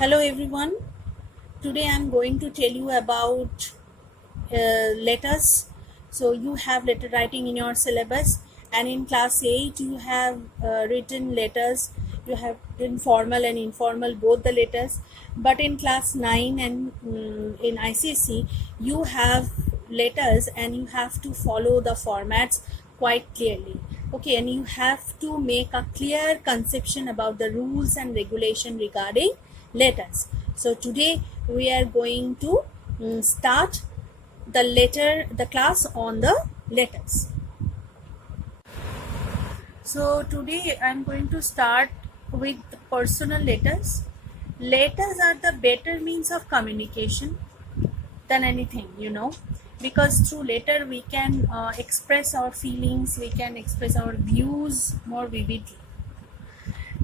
Hello everyone. Today I'm going to tell you about letters. So you have letter writing in your syllabus, and in class 8 you have written letters. You have written formal and informal both the letters. But in class 9 and in ICSE you have letters and you have to follow the formats quite clearly. Okay, and you have to make a clear conception about the rules and regulation regarding letters. So today we are going to start the class on the letters. So today I'm going to start with personal letters. Letters are the better means of communication than anything, because through letter we can express our feelings, we can express our views more vividly.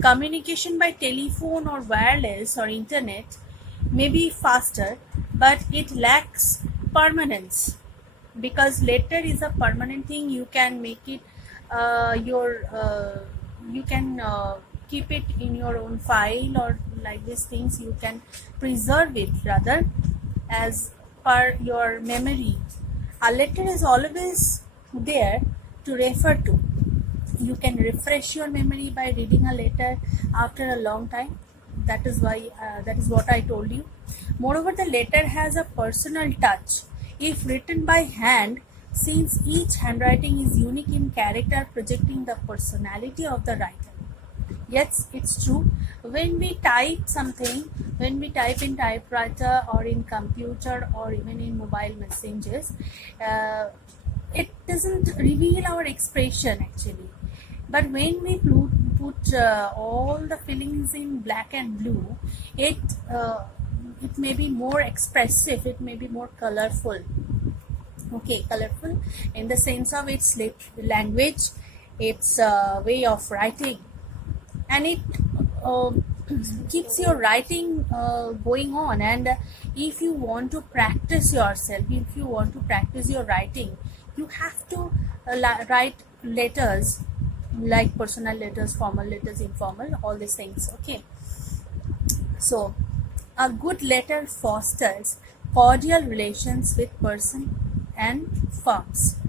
Communication by telephone or wireless or internet may be faster, but it lacks permanence, because letter is a permanent thing. You can make it you can keep it in your own file, or like these things you can preserve it rather as per your memory. A letter is always there to refer to. You can refresh your memory by reading a letter after a long time. That is what I told you. Moreover, the letter has a personal touch if written by hand, since each handwriting is unique in character, projecting the personality of the writer. Yes, it's true. When we type something, when we type in typewriter or in computer or even in mobile messengers, it doesn't reveal our expression actually. But when we put all the feelings in black and blue, it may be more expressive, it may be more colorful. Okay, colorful in the sense of its language, its way of writing, and it uh, keeps your writing going on. And if you want to practice yourself, if you want to practice your writing, you have to write letters like personal letters, formal letters, informal, all these things. Okay, so a good letter fosters cordial relations with person and firms.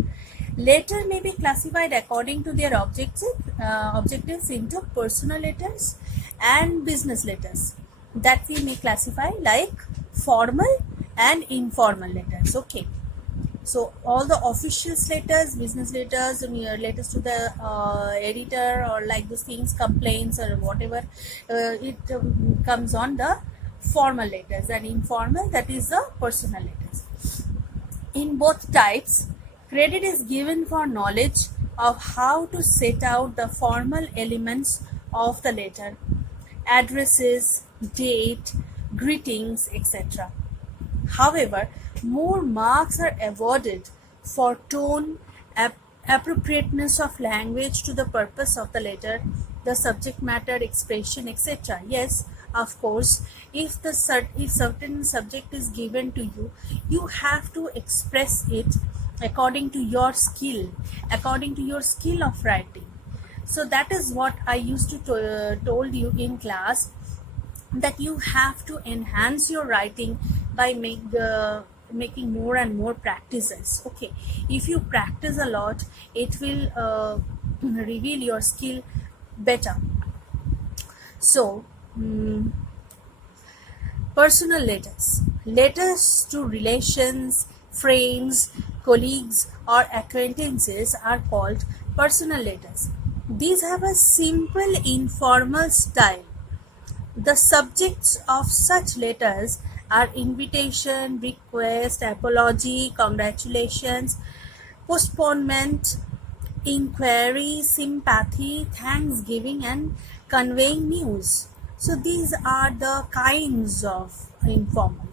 Letter may be classified according to their objectives into personal letters and business letters, that we may classify like formal and informal letters. Okay, so all the official letters, business letters, and your letters to the editor, or like those things, complaints or whatever, it comes on the formal letters, and informal, that is the personal letters. In both types, credit is given for knowledge of how to set out the formal elements of the letter: addresses, date, greetings, etc. However, more marks are awarded for tone, appropriateness of language to the purpose of the letter, the subject matter, expression, etc. Yes, of course, if certain subject is given to you, you have to express it according to your skill, of writing. So that is what I used to told you in class, that you have to enhance your writing by making more and more practices. Okay, if you practice a lot, it will reveal your skill better. So personal letters to relations, friends, colleagues, or acquaintances are called personal letters. These have a simple informal style. The subjects of such letters are invitation, request, apology, congratulations, postponement, inquiry, sympathy, thanksgiving, and conveying news. So these are the kinds of informal.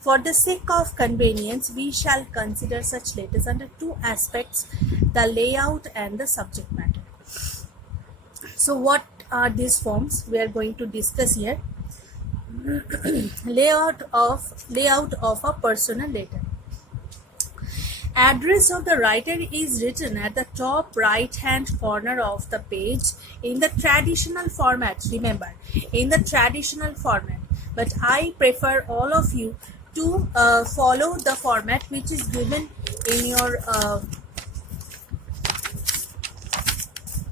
For the sake of convenience, we shall consider such letters under two aspects: the layout and the subject matter. So what are these forms we are going to discuss here? layout of a personal letter. Address of the writer is written at the top right hand corner of the page in the traditional format. Remember, in the traditional format. but I prefer all of you to follow the format which is given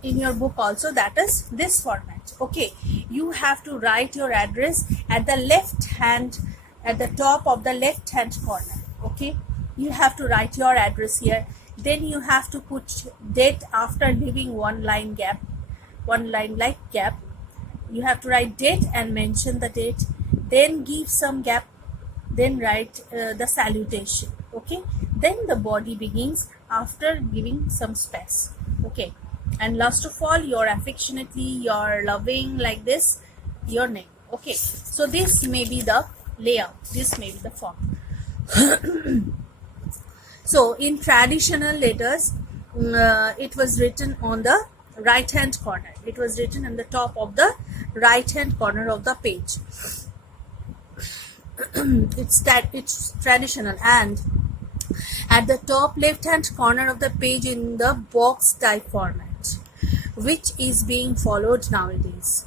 in your book also, that is this format. Okay, you have to write your address at the at the top of the left hand corner. Okay, you have to write your address here, then you have to put date after leaving one line gap. You have to write date and mention the date, then give some gap, then write the salutation. Okay, then the body begins after giving some space. Okay, and last of all, your affectionately, your loving, like this, your name. Okay, so this may be the layout, this may be the form. So in traditional letters, it was written on the right hand corner. It was written on the top of the right hand corner of the page. It's traditional, and at the top left hand corner of the page in the box type format, which is being followed nowadays.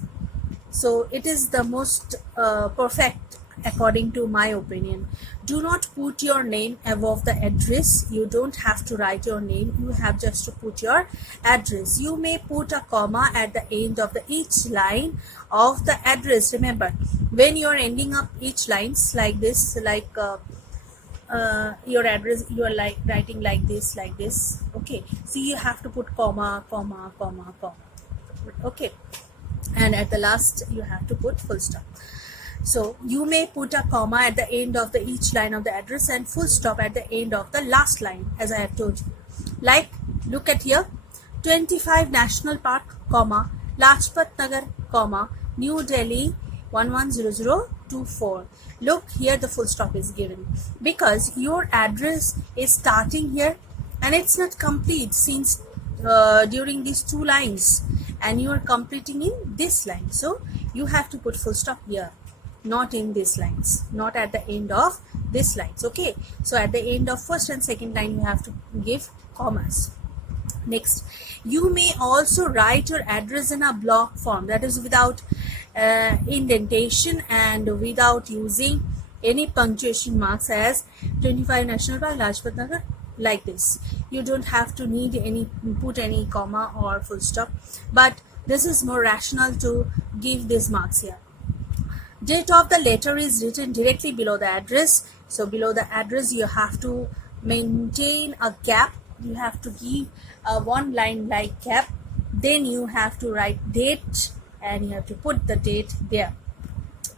So it is the most perfect according to my opinion. Do not put your name above the address. You don't have to write your name, you have just to put your address. You may put a comma at the end of each line of the address. Remember, when you are ending up each lines like this, like your address, you are like writing like this. Okay, see, you have to put comma. Okay, and at the last you have to put full stop. So you may put a comma at the end of each line of the address and full stop at the end of the last line, as I have told you. Like, look at here, 25 National Park, comma, Lajpat Nagar, comma, New Delhi 110024. Look here, the full stop is given because your address is starting here and it's not complete since during these two lines, and you are completing in this line. So you have to put full stop here, not in these lines, not at the end of these lines. Okay, so at the end of first and second line you have to give commas. Next, you may also write your address in a block form, that is without indentation and without using any punctuation marks, as 25 National Park, Lajpat Nagar, like this. You don't have to put any comma or full stop, but this is more rational to give these marks here. Date of the letter is written directly below the address. So below the address you have to maintain a gap. You have to give a one line like gap. Then you have to write date and you have to put the date there.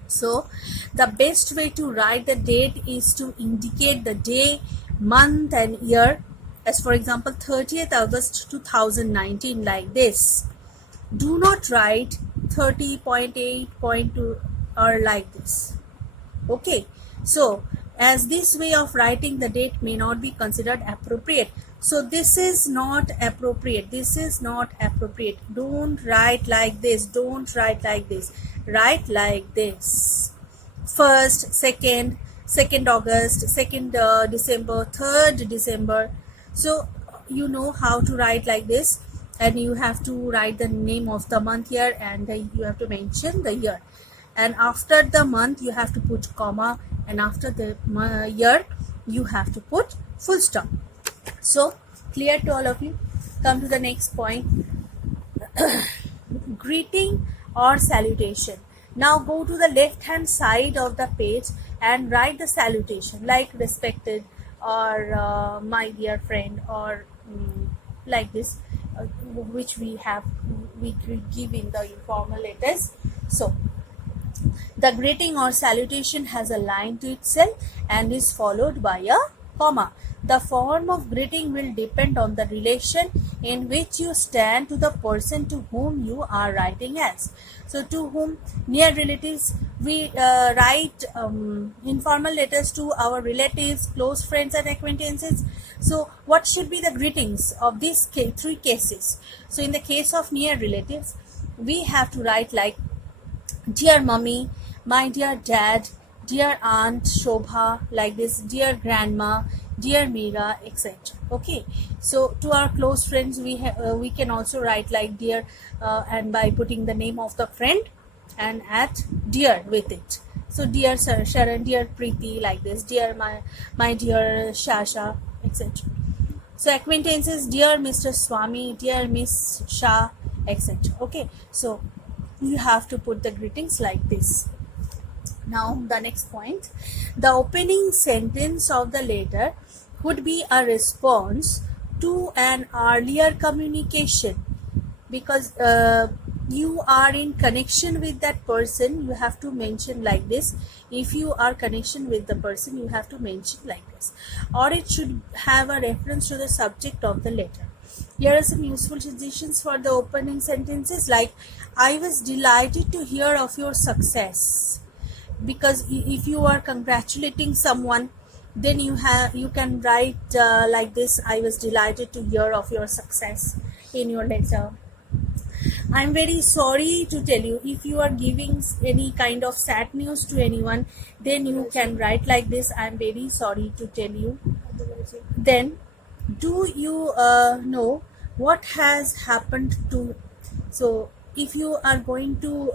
So the best way to write the date is to indicate the day, month and year. As for example, 30th August 2019, like this. Do not write 30.8.2 or like this. Okay, so as this way of writing the date may not be considered appropriate, so this is not appropriate. Don't write like this, write like this. First, second August, 2nd December, 3rd December. So you know how to write like this, and you have to write the name of the month here, and you have to mention the year. And after the month you have to put comma, and after the year you have to put full stop. So clear to all of you? Come to the next point. Greeting or salutation. Now go to the left hand side of the page and write the salutation, like respected or my dear friend, or like this, which we give in the informal letters. So the greeting or salutation has a line to itself and is followed by a comma. The form of greeting will depend on the relation in which you stand to the person to whom you are writing as. So to whom? Near relatives. We write informal letters to our relatives, close friends and acquaintances. So what should be the greetings of these three cases? So in the case of near relatives, we have to write like dear mummy, my dear dad, dear aunt Shobha, like this, dear grandma, dear Meera, etc. Okay, so to our close friends we can also write like dear, and by putting the name of the friend and add dear with it. So dear Sir Sharon, dear Preeti, like this, dear my dear Shasha, etc. So acquaintances, dear Mr. Swami, dear Miss Shah, etc. Okay, so you have to put the greetings like this. Now the next point, the opening sentence of the letter would be a response to an earlier communication, because you are in connection with that person. You have to mention like this. If you are connection with the person, you have to mention like this, or it should have a reference to the subject of the letter. Here are some useful suggestions for the opening sentences, like I was delighted to hear of your success, because if you are congratulating someone, then you can write like this, I was delighted to hear of your success in your letter. I'm very sorry to tell you, if you are giving any kind of sad news to anyone, then you can write like this, I'm very sorry to tell you. Then, do you know what has happened to? So if you are going to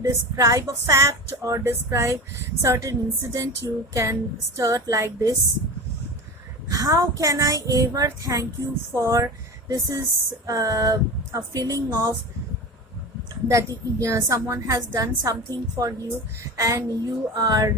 describe a fact or describe certain incident, you can start like this, how can I ever thank you for? This is a feeling of that someone has done something for you and you are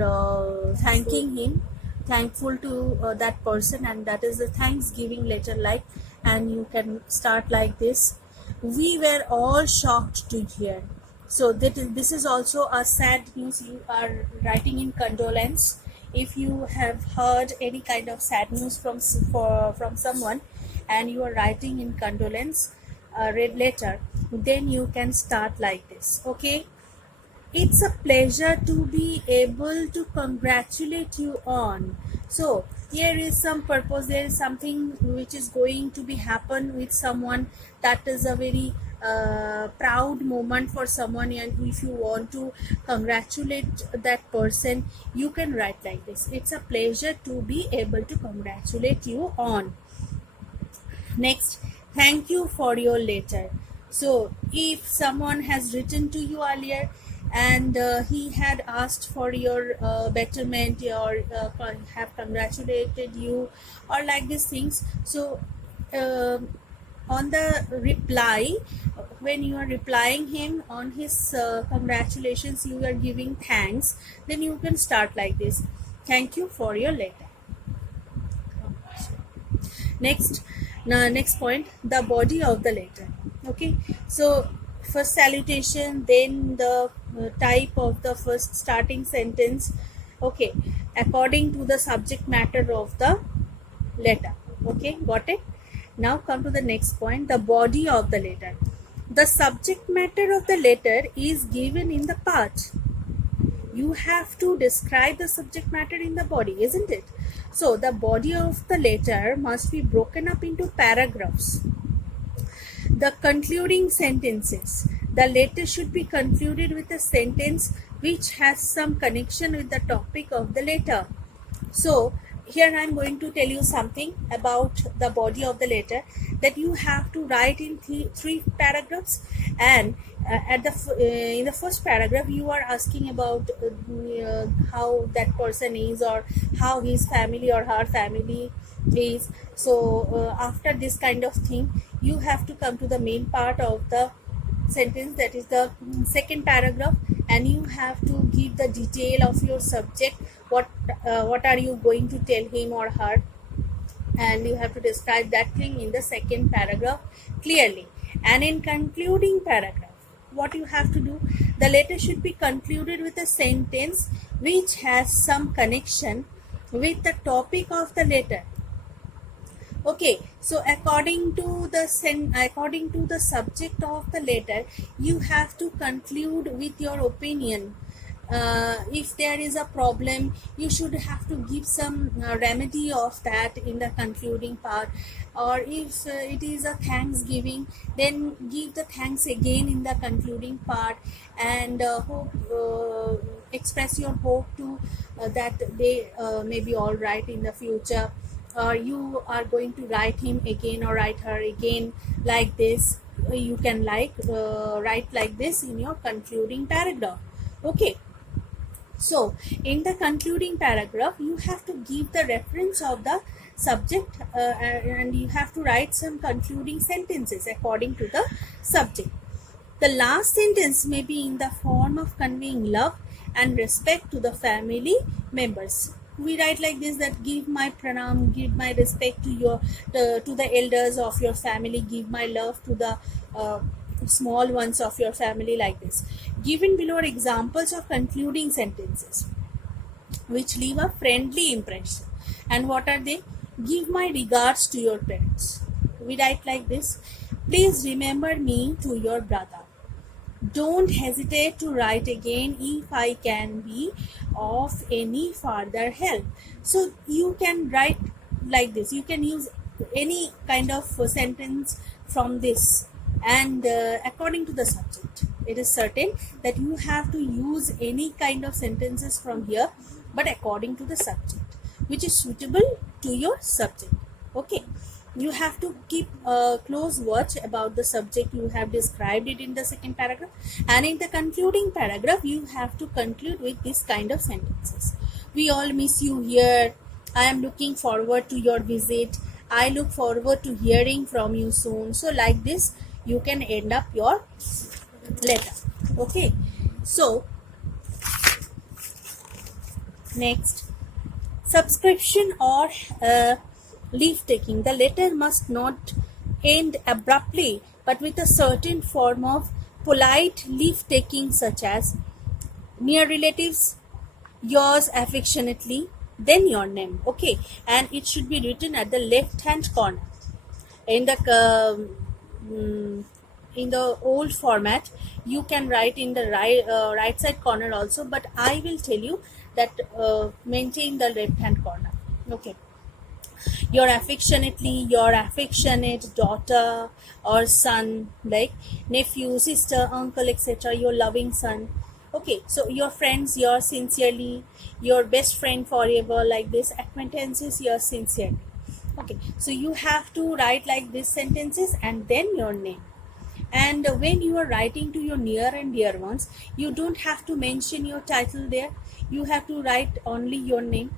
thanking him, thankful to that person, and that is the thanksgiving letter, like. And you can start like this, we were all shocked to hear. So this is also a sad news. You are writing in condolence. If you have heard any kind of sad news from someone and you are writing in condolence red letter, then you can start like this. Okay, it's a pleasure to be able to congratulate you on. So here is some purpose, there is something which is going to be happen with someone, that is a very proud moment for someone, and if you want to congratulate that person, you can write like this, it's a pleasure to be able to congratulate you on. Next, thank you for your letter. So if someone has written to you earlier and he had asked for your betterment or have congratulated you or like these things, so on the reply, when you are replying him on his congratulations, you are giving thanks, then you can start like this, thank you for your letter. Next point, the body of the letter. Okay, so first salutation, then the type of the first starting sentence, okay, according to the subject matter of the letter. Okay, got it? Now come to the next point, the body of the letter. The subject matter of the letter is given in the part. You have to describe the subject matter in the body, isn't it? So the body of the letter must be broken up into paragraphs. The concluding sentences. The letter should be concluded with a sentence which has some connection with the topic of the letter. So here I am going to tell you something about the body of the letter, that you have to write in three paragraphs, and in the first paragraph you are asking about how that person is, or how his family or her family is. So after this kind of thing, you have to come to the main part of the sentence, that is the second paragraph, and you have to give the detail of your subject, what are you going to tell him or her, and you have to describe that thing in the second paragraph clearly. And in concluding paragraph, what you have to do, the letter should be concluded with a sentence which has some connection with the topic of the letter. Okay, so according to the subject of the letter, you have to conclude with your opinion. If there is a problem, you should have to give some remedy of that in the concluding part. Or if it is a thanksgiving, then give the thanks again in the concluding part, and express your hope to that they may be all right in the future. You are going to write him again or write her again, like this. You can write like this in your concluding paragraph. Okay. So, in the concluding paragraph, you have to give the reference of the subject and you have to write some concluding sentences according to the subject. The last sentence may be in the form of conveying love and respect to the family members. We write like this, that give my pranam, give my respect to the elders of your family, give my love to the small ones of your family, like this. Given below are examples of concluding sentences which leave a friendly impression. And what are they? Give my regards to your parents. We write like this, please remember me to your brother. Don't hesitate to write again if I can be of any further help. So you can write like this. You can use any kind of sentence from this, and according to the subject. It is certain that you have to use any kind of sentences from here, but according to the subject, which is suitable to your subject. Okay. You have to keep a close watch about the subject. You have described it in the second paragraph, and in the concluding paragraph you have to conclude with this kind of sentences. We all miss you here. I am looking forward to your visit. I look forward to hearing from you soon. So like this you can end up your letter. Okay. So next, subscription or leave taking. The letter must not end abruptly, but with a certain form of polite leave taking, such as near relatives, yours affectionately, then your name. Okay, and it should be written at the left hand corner. In the old format, you can write in the right side corner also, but I will tell you that maintain the left hand corner. Okay. Your affectionately, your affectionate daughter or son, like nephew, sister, uncle, etc., your loving son. Okay, so your friends, your sincerely, your best friend forever, like this. Acquaintances, your sincerely. Okay, so you have to write like these sentences and then your name. And when you are writing to your near and dear ones, you don't have to mention your title there. You have to write only your name.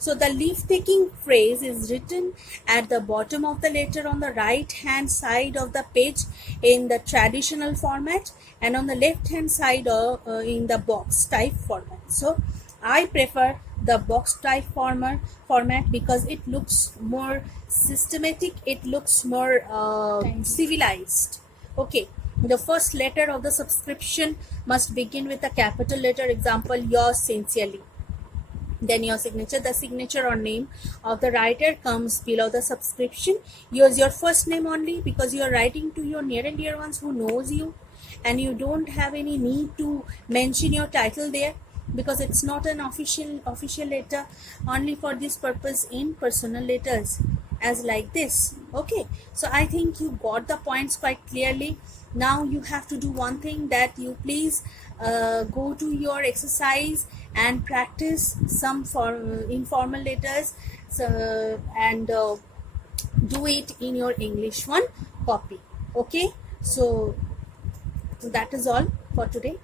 So the leave-taking phrase is written at the bottom of the letter on the right-hand side of the page in the traditional format, and on the left-hand side in the box type format. So I prefer the box type format because it looks more systematic, it looks more civilized. Okay. The first letter of the subscription must begin with a capital letter, example, yours sincerely. Then your signature. The signature or name of the writer comes below the subscription. Use your first name only because you are writing to your near and dear ones who knows you, and you don't have any need to mention your title there because it's not an official letter. Only for this purpose in personal letters, as like this. Okay, so I think you got the points quite clearly. Now you have to do one thing, that you please go to your exercise and practice some informal letters, and do it in your English 1 copy. Okay, so that is all for today.